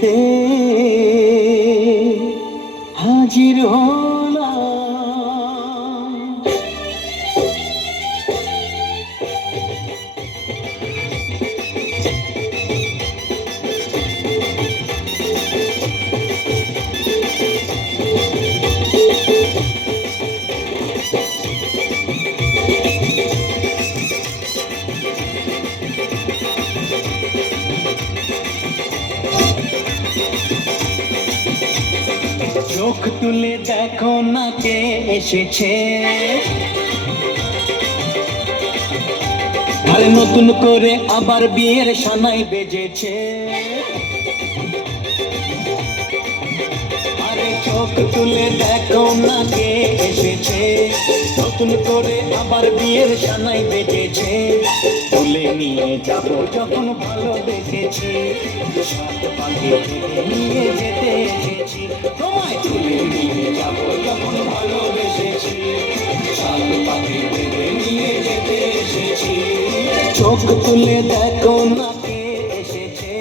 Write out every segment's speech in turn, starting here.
পেতে হাজির হলাম। চোখ তুলে দেখো না কে এসেছে, আর নতুন করে আবার বিয়ের সানাই বেজেছে। আরে চোখ তুলে দেখো না কে এসেছে, নতুন করে আবার বিয়ের সানাই বেজেছে। তুলে নিয়ে যাব যখন ভালোবেসেছি, সাত পাকে নিয়ে যেতে এসেছি। তোমায় তুলে নিয়ে যাব যখন ভালোবেসেছি, সাত পাকে নিয়ে যেতে এসেছি। চোখ তুলে দেখো না কে এসেছে,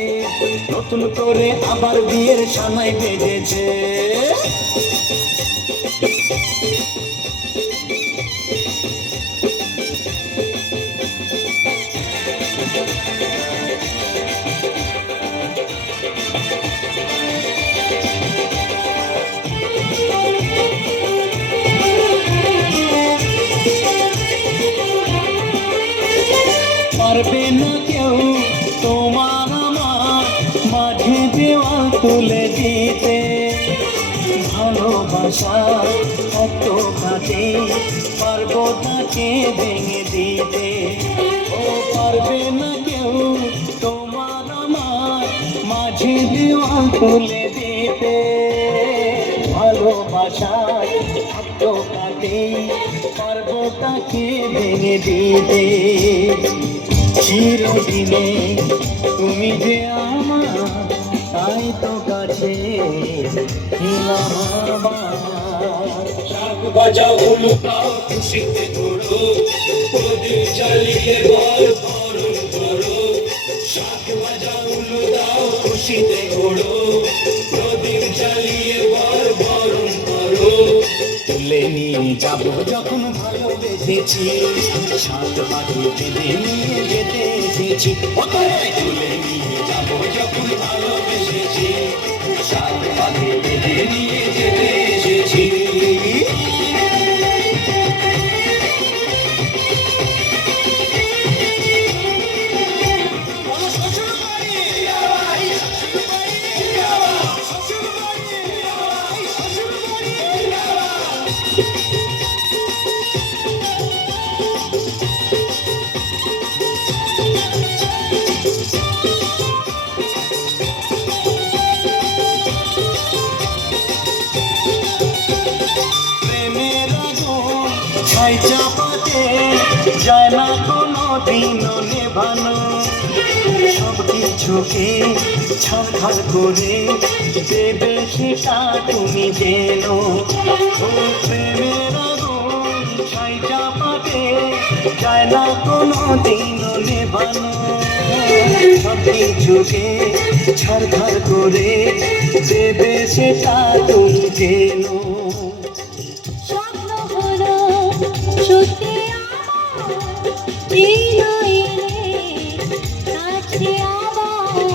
নতুন করে আবার বিয়ের সানাই বেজেছে। পারবে না কেউ তোমার আমার মাঝে দেওয়াল তুলে দিতে, ভালোবাসা এত কাজে পারবো তাকে ভেঙে দিতে। ও পারবে না কেউ তোমার আমার মাঝে দেওয়াল তুলে দিতে, ভালোবাসায় এত কাজে পারবো তাকে ভেঙে দিতে। চিরদিনে তুমি যে আমার, তাই তো কাছে ছিলাম আমার। শাক বাজাও উলুকাও খুশিতে ঘোরো, প্রদীপ জ্বালিয়ে বল বরণ করো। শাক বাজাও উলুকাও খুশিতে ঘোরো, প্রদীপ জ্বালিয়ে বল বরণ করো। তুলে নিয়ে যাব যখন ভালোবেসেছি, সাত পাখি বেঁধে নিয়ে যেতে এসেছি। তুলে নিয়ে যাব যখন ভালোবেসেছি, সাত পাকে বেঁধে নিয়ে যেতে এসেছি। ছাই চাপাতে যায় না কোনো দিনও নেভানো, সব কিছুকে ছাড়খাড় করে দেবে সেটা তুমি যেন। প্রেমের আগুন ছাই চাপাতে যায় না কোনো দিনও নেভানো, সব কিছুকে ছাড়খাড় করে দেবে সেটা তুমি যেন। সত্যি আমার এই নয় কাছে আবার।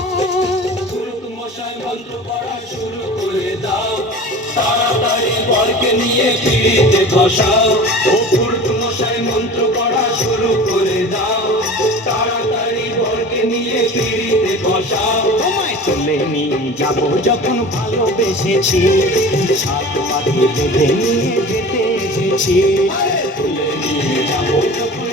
মশাই মন্ত্র পড়া শুরু করে দাও, তাড়াতাড়ি বরকে নিয়ে পিড়িতে বসাও। ও পুরুত মশাই মন্ত্র পড়া শুরু করে দাও, তাড়াতাড়ি বরকে নিয়ে পিড়িতে বসাও। তোমায় তুলে নিয়ে যাব যখন ভালোবেসেছি, সাত পাখি বেঁধে নিয়ে যেতে এসেছি। তুলে নিয়ে যাবো যখন